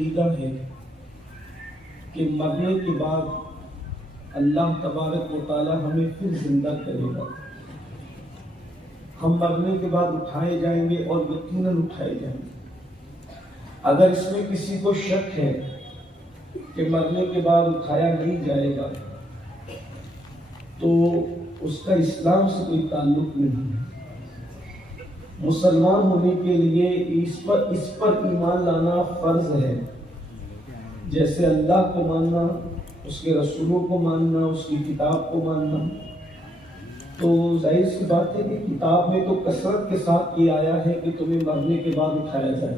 عقیدہ ہے کہ مرنے کے بعد اللہ تبارک و تعالی ہمیں پھر زندہ کرے گا. ہم مرنے کے بعد اٹھائے جائیں گے اور یقیناً اٹھائے جائیں گے. اگر اس میں کسی کو شک ہے کہ مرنے کے بعد اٹھایا نہیں جائے گا تو اس کا اسلام سے کوئی تعلق نہیں ہے. مسلمان ہونے کے لیے اس پر ایمان لانا فرض ہے. جیسے اللہ کو ماننا، اس کے رسولوں کو ماننا، اس کی کتاب کو ماننا. تو ظاہر سی بات ہے کہ کتاب میں تو کثرت کے ساتھ یہ آیا ہے کہ تمہیں مرنے کے بعد اٹھایا جائے،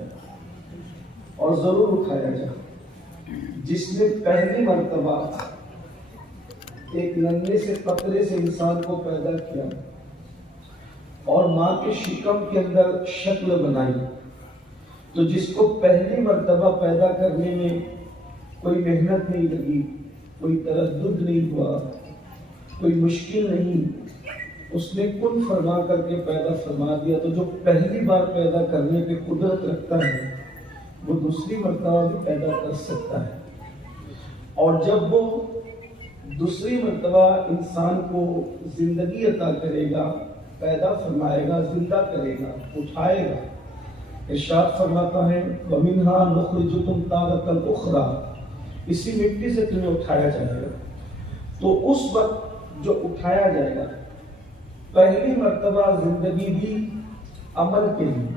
اور ضرور اٹھایا جائے. جس نے پہلی مرتبہ ایک ننھے سے قطرے سے انسان کو پیدا کیا اور ماں کے شکم کے اندر شکل بنائی، تو جس کو پہلی مرتبہ پیدا کرنے میں کوئی محنت نہیں لگی، کوئی تردد نہیں ہوا، کوئی مشکل نہیں، اس نے کن فرما کر کے پیدا فرما دیا. تو جو پہلی بار پیدا کرنے پہ قدرت رکھتا ہے وہ دوسری مرتبہ بھی پیدا کر سکتا ہے. اور جب وہ دوسری مرتبہ انسان کو زندگی عطا کرے گا، پیدا فرمائے گا، زندہ کرے گا، اٹھائے گا، ارشاد فرماتا ہے وَمِنْهَا نُخْرِجُكُمْ تَارَةً أُخْرَىٰ، اسی مٹی سے تمہیں اٹھایا جائے گا. تو اس وقت جو اٹھایا جائے گا، پہلی مرتبہ زندگی دی عمل کے لیے،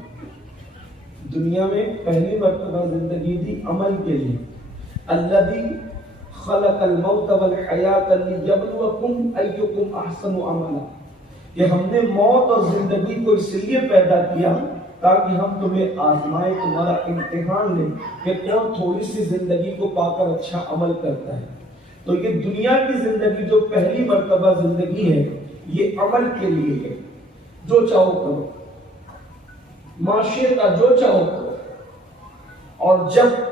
دنیا میں پہلی مرتبہ زندگی دی عمل کے لیے. الذی خلق الموت والحیات لیبلوکم ایکم احسن عملا، کہ ہم نے موت اور زندگی کو اس لیے پیدا کیا تاکہ ہم تمہیں آزمائے، تمہارا امتحان لیں کہ کون تھوڑی سی زندگی کو پا کر اچھا عمل کرتا ہے. تو یہ دنیا کی زندگی جو پہلی مرتبہ زندگی ہے یہ عمل کے لیے ہے. جو چاہو کرو، معاشرے کا جو چاہو کرو. اور جب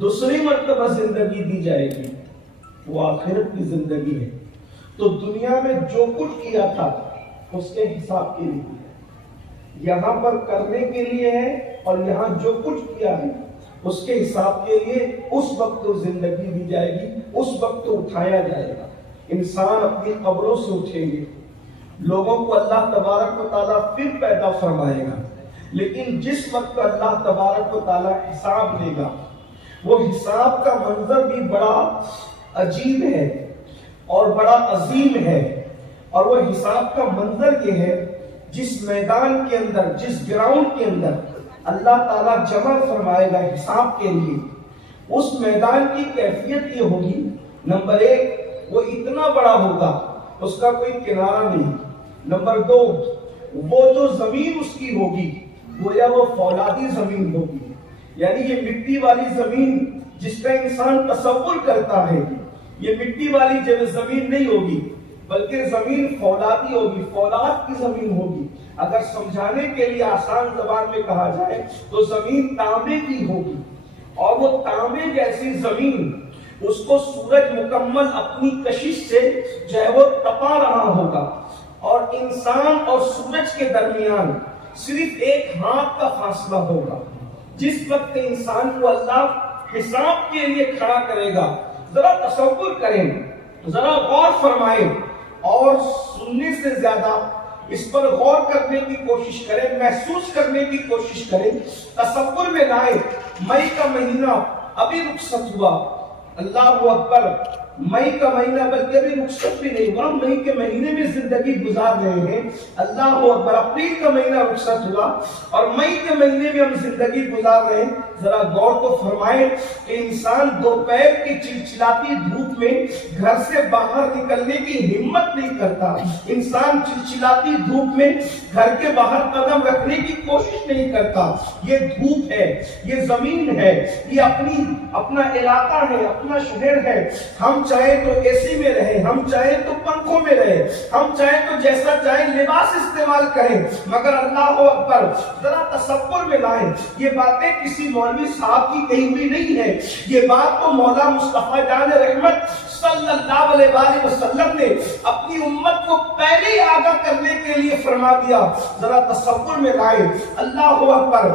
دوسری مرتبہ زندگی دی جائے گی وہ آخرت کی زندگی ہے. تو دنیا میں جو کچھ کیا تھا اس کے حساب کے لیے ہے، یہاں پر کرنے کے لیے ہے، اور یہاں جو کچھ کیا ہے اس کے حساب کے لیے اس وقت تو زندگی دی جائے گی، اس وقت تو اٹھایا جائے گا. انسان اپنی قبروں سے اٹھیں گے، لوگوں کو اللہ تبارک و تعالیٰ پھر پیدا فرمائے گا. لیکن جس وقت اللہ تبارک و تعالیٰ حساب لے گا، وہ حساب کا منظر بھی بڑا عجیب ہے اور بڑا عظیم ہے. اور وہ حساب کا منظر یہ ہے، جس میدان کے اندر، جس گراؤنڈ کے اندر اللہ تعالیٰ جمع فرمائے گا حساب کے لیے، اس میدان کی کیفیت یہ ہوگی، نمبر ایک وہ اتنا بڑا ہوگا اس کا کوئی کنارہ نہیں. نمبر دو، وہ جو زمین اس کی ہوگی وہ فولادی زمین ہوگی، یعنی یہ مٹی والی زمین جس کا انسان تصور کرتا ہے یہ مٹی والی زمین نہیں ہوگی، بلکہ زمین فولادی ہوگی، فولاد کی زمین ہوگی. اگر سمجھانے کے لیے آسان زبان میں کہا جائے تو زمین تانبے کی ہوگی، اور وہ تانبے جیسی زمین اس کو سورج مکمل اپنی کشش سے جو ہے وہ تپا رہا ہوگا، اور انسان اور سورج کے درمیان صرف ایک ہاتھ کا فاصلہ ہوگا. جس وقت انسان کو اللہ حساب کے لیے کھڑا کرے گا، ذرا تصور کریں، ذرا غور فرمائیں، اور سننے سے زیادہ اس پر غور کرنے کی کوشش کریں، محسوس کرنے کی کوشش کریں. تصور میں لائیں، مئی کا مہینہ ابھی رخصت ہوا، اللہ اکبر، مئی کا مہینہ بلکہ ابھی رخصت بھی نہیں ہوا، مئی کے مہینے میں زندگی گزار رہے ہیں. اللہ اکبر، اپریل کا مہینہ رخصت ہوا اور مئی کے مہینے میں ہم زندگی گزار رہے ہیں. ذرا غور تو فرمائیں کہ انسان دوپہر کی چلچلاتی دھوپ میں گھر سے باہر نکلنے کی ہمت نہیں کرتا. انسان چلچلاتی دھوپ میں گھر کے باہر قدم رکھنے کی کوشش نہیں کرتا. یہ دھوپ ہے، یہ زمین ہے، یہ اپنا علاقہ ہے، اپنا شہر ہے. ہم چاہے تو اے سی میں رہے، ہم چاہے تو پنکھوں میں رہے، ہم چاہے تو جیسا چاہے لباس استعمال کریں، مگر اللہ اکبر، ذرا تصور میں لائیں. یہ باتیں کسی مولوی صاحب کی کہی ہوئی نہیں ہے، یہ بات تو مولا مصطفیٰ جان رحمت صلی اللہ علیہ وآلہ وسلم نے اپنی امت کو پہلے ہی آگاہ کرنے کے لیے فرما دیا. ذرا تصور میں لائیں. اللہ اکبر،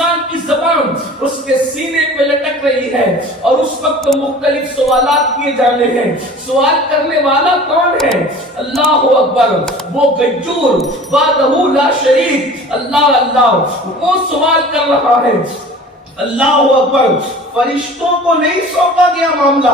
انسان کی زبان اس کے سینے پہ لٹک رہی ہے اور اس وقت مختلف سوالات کیے جانے ہیں. سوال کرنے والا کون ہے؟ اللہ اکبر، وہ غیور وحدہ لا شریک اللہ اللہ وہ سوال کر رہا ہے. اللہ اکبر، فرشتوں کو نہیں سونپا گیا معاملہ،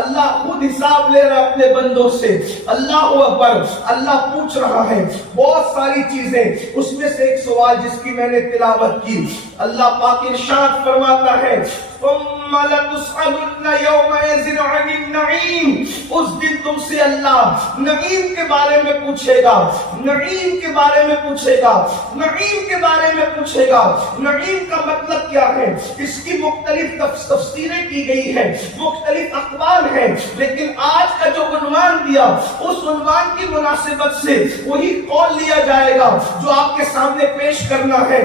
اللہ خود حساب لے رہا اپنے بندوں سے. اللہ اکبر، اللہ پوچھ رہا ہے بہت ساری چیزیں. اس میں سے ایک سوال جس کی میں نے تلاوت کی، اللہ پاک ارشاد فرماتا ہے ثم لتسألن يومئذ عن النعیم. اس دن تم سے اللہ نعیم کے بارے میں پوچھے گا، نعیم کے بارے میں پوچھے گا، نعیم کے بارے میں پوچھے گا. نعیم کا مطلب کیا ہے؟ اس کی مختلف تفسیریں کی گئی ہیں، مختلف اقوال ہیں، لیکن آج کا جو عنوان دیا اس عنوان کی مناسبت سے وہی قول لیا جائے گا جو آپ کے سامنے پیش کرنا ہے.